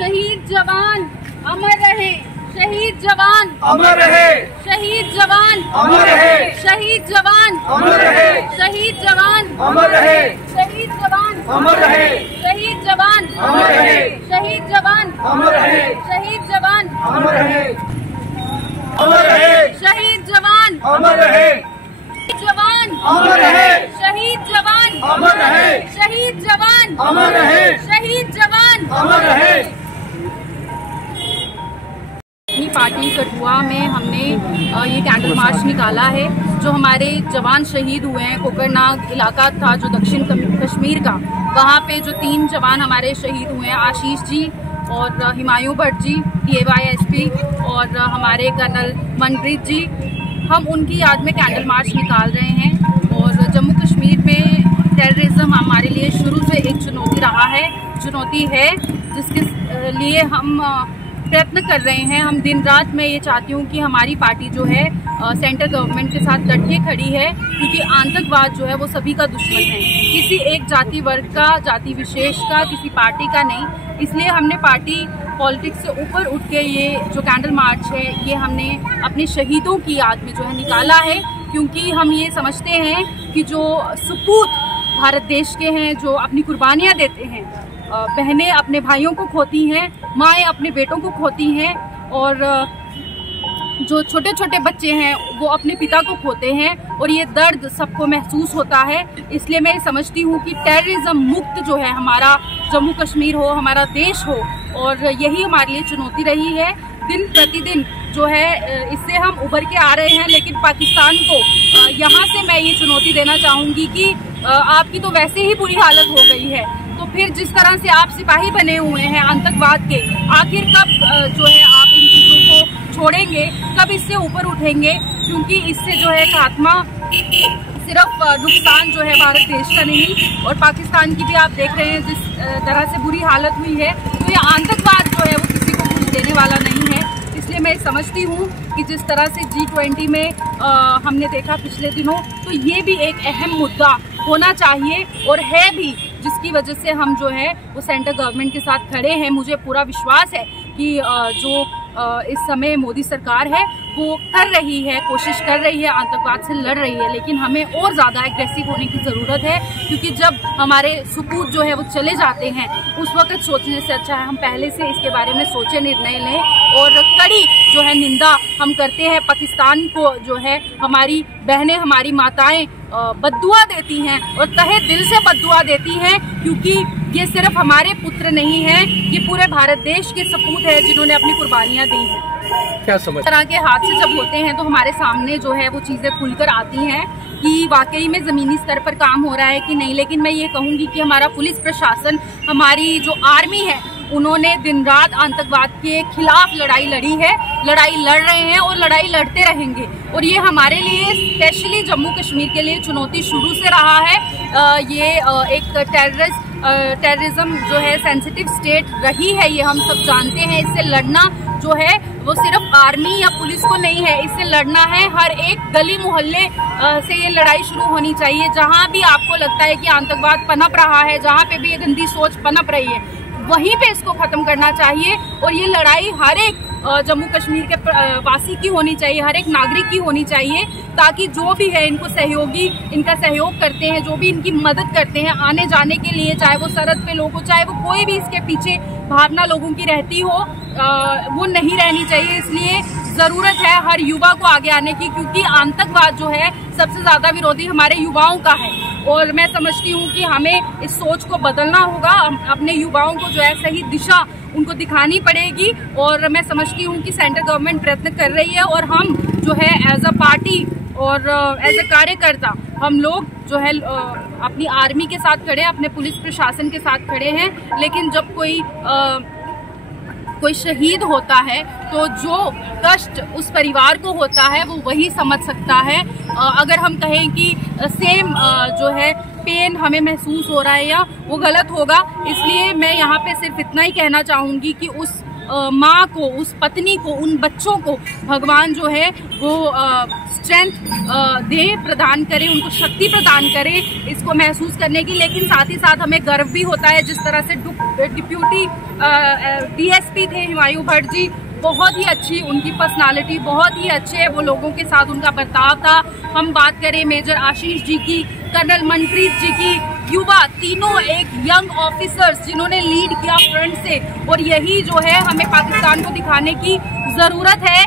शहीद जवान अमर रहे, शहीद जवान अमर रहे, शहीद जवान अमर रहे, शहीद जवान अमर रहे, शहीद जवान अमर रहे, शहीद जवान अमर रहे, शहीद जवान अमर रहे, शहीद जवान अमर रहे, शहीद जवान अमर रहे, अमर रहे, शहीद जवान अमर रहे, जवान अमर रहे, शहीद जवान अमर रहे, शहीद जवान अमर रहे, शहीद जवान अमर रहे। अपनी पार्टी कठुआ में हमने ये कैंडल मार्च निकाला है। जो हमारे जवान शहीद हुए हैं, कोकरनाग इलाका था जो दक्षिण कश्मीर का, वहाँ पे जो 3 जवान हमारे शहीद हुए हैं, आशीष जी और हिमायू भट्ट जी TAYSP और हमारे कर्नल मनप्रीत जी, हम उनकी याद में कैंडल मार्च निकाल रहे हैं। और जम्मू कश्मीर में टेररिज्म हमारे लिए शुरू से एक चुनौती है जिसके लिए हम प्रयत्न कर रहे हैं। हम दिन रात मैं ये चाहती हूँ कि हमारी पार्टी जो है सेंट्रल गवर्नमेंट के साथ डट के खड़ी है, क्योंकि आतंकवाद जो है वो सभी का दुश्मन है, किसी एक जाति वर्ग का, जाति विशेष का, किसी पार्टी का नहीं। इसलिए हमने पार्टी पॉलिटिक्स से ऊपर उठ के ये जो कैंडल मार्च है ये हमने अपने शहीदों की याद में जो है निकाला है, क्योंकि हम ये समझते हैं कि जो सपूत भारत देश के हैं, जो अपनी कुर्बानियाँ देते हैं, बहनें अपने भाइयों को खोती हैं, माएँ अपने बेटों को खोती हैं, और जो छोटे छोटे बच्चे हैं वो अपने पिता को खोते हैं, और ये दर्द सबको महसूस होता है। इसलिए मैं समझती हूँ कि टेररिज्म मुक्त जो है हमारा जम्मू कश्मीर हो, हमारा देश हो, और यही हमारे लिए चुनौती रही है। दिन प्रतिदिन जो है इससे हम उभर के आ रहे हैं, लेकिन पाकिस्तान को यहाँ से मैं ये चुनौती देना चाहूँगी कि आपकी तो वैसे ही बुरी हालत हो गई है, तो फिर जिस तरह से आप सिपाही बने हुए हैं आतंकवाद के, आखिर कब जो है आप इन चीज़ों को छोड़ेंगे, कब इससे ऊपर उठेंगे? क्योंकि इससे जो है खात्मा सिर्फ नुकसान जो है भारत देश का नहीं, और पाकिस्तान की भी आप देख रहे हैं जिस तरह से बुरी हालत हुई है, तो ये आतंकवाद जो है वो किसी को कुछ देने वाला नहीं है। इसलिए मैं समझती हूँ कि जिस तरह से G20 में हमने देखा पिछले दिनों, तो ये भी एक अहम मुद्दा होना चाहिए और है भी, जिसकी वजह से हम जो है वो सेंट्रल गवर्नमेंट के साथ खड़े हैं। मुझे पूरा विश्वास है कि जो इस समय मोदी सरकार है वो कर रही है, कोशिश कर रही है, आतंकवाद से लड़ रही है, लेकिन हमें और ज़्यादा एग्रेसिव होने की ज़रूरत है, क्योंकि जब हमारे सपूत जो है वो चले जाते हैं उस वक्त सोचने से अच्छा है हम पहले से इसके बारे में सोचे, निर्णय लें। और कड़ी जो है निंदा हम करते हैं पाकिस्तान को, जो है हमारी बहनें, हमारी माताएं बद्दुआ देती हैं और तहे दिल से बद्दुआ देती हैं, क्योंकि ये सिर्फ हमारे पुत्र नहीं हैं, ये पूरे भारत देश के सपूत है जिन्होंने अपनी कुर्बानियां दी हैं। क्या समझ तरह के हादसे जब होते हैं तो हमारे सामने जो है वो चीज़ें खुलकर आती हैं कि वाकई में ज़मीनी स्तर पर काम हो रहा है कि नहीं। लेकिन मैं ये कहूँगी कि हमारा पुलिस प्रशासन, हमारी जो आर्मी है, उन्होंने दिन रात आतंकवाद के खिलाफ लड़ाई लड़ी है, लड़ाई लड़ रहे हैं और लड़ाई लड़ते रहेंगे। और ये हमारे लिए, स्पेशली जम्मू कश्मीर के लिए चुनौती शुरू से रहा है। ये एक टेररिज्म जो है सेंसिटिव स्टेट रही है, ये हम सब जानते हैं। इससे लड़ना जो है वो सिर्फ आर्मी या पुलिस को नहीं है, इससे लड़ना है हर एक गली मोहल्ले से। ये लड़ाई शुरू होनी चाहिए। जहाँ भी आपको लगता है कि आतंकवाद पनप रहा है, जहाँ पे भी ये गंदी सोच पनप रही है, वहीं पे इसको खत्म करना चाहिए। और ये लड़ाई हर एक जम्मू कश्मीर के वासी की होनी चाहिए, हर एक नागरिक की होनी चाहिए, ताकि जो भी है इनको सहयोगी, इनका सहयोग करते हैं, जो भी इनकी मदद करते हैं आने जाने के लिए, चाहे वो सरहद पे लोग हो, चाहे वो कोई भी इसके पीछे भावना लोगों की रहती हो, वो नहीं रहनी चाहिए। इसलिए जरूरत है हर युवा को आगे आने की, क्योंकि आतंकवाद जो है सबसे ज्यादा विरोधी हमारे युवाओं का है। और मैं समझती हूँ कि हमें इस सोच को बदलना होगा, अपने युवाओं को जो है सही दिशा उनको दिखानी पड़ेगी। और मैं समझती हूँ कि सेंट्रल गवर्नमेंट प्रयत्न कर रही है, और हम जो है एज अ पार्टी और एज अ कार्यकर्ता हम लोग जो है अपनी आर्मी के साथ खड़े हैं, अपने पुलिस प्रशासन के साथ खड़े हैं। लेकिन जब कोई शहीद होता है तो जो कष्ट उस परिवार को होता है वो वही समझ सकता है। अगर हम कहें कि सेम जो है पेन हमें महसूस हो रहा है, या वो गलत होगा। इसलिए मैं यहाँ पे सिर्फ इतना ही कहना चाहूँगी कि उस माँ को, उस पत्नी को, उन बच्चों को भगवान जो है वो स्ट्रेंथ दे, प्रदान करे, उनको शक्ति प्रदान करे इसको महसूस करने की। लेकिन साथ ही साथ हमें गर्व भी होता है जिस तरह से डिप्यूटी DSP थे हुमायूं भट्ट जी, बहुत ही अच्छी उनकी पर्सनालिटी, बहुत ही अच्छे वो लोगों के साथ उनका बर्ताव था। हम बात करें मेजर आशीष जी की, कर्नल मनप्रीत जी की, युवा तीनों एक यंग ऑफिसर्स जिन्होंने लीड किया फ्रंट से, और यही जो है हमें पाकिस्तान को दिखाने की जरूरत है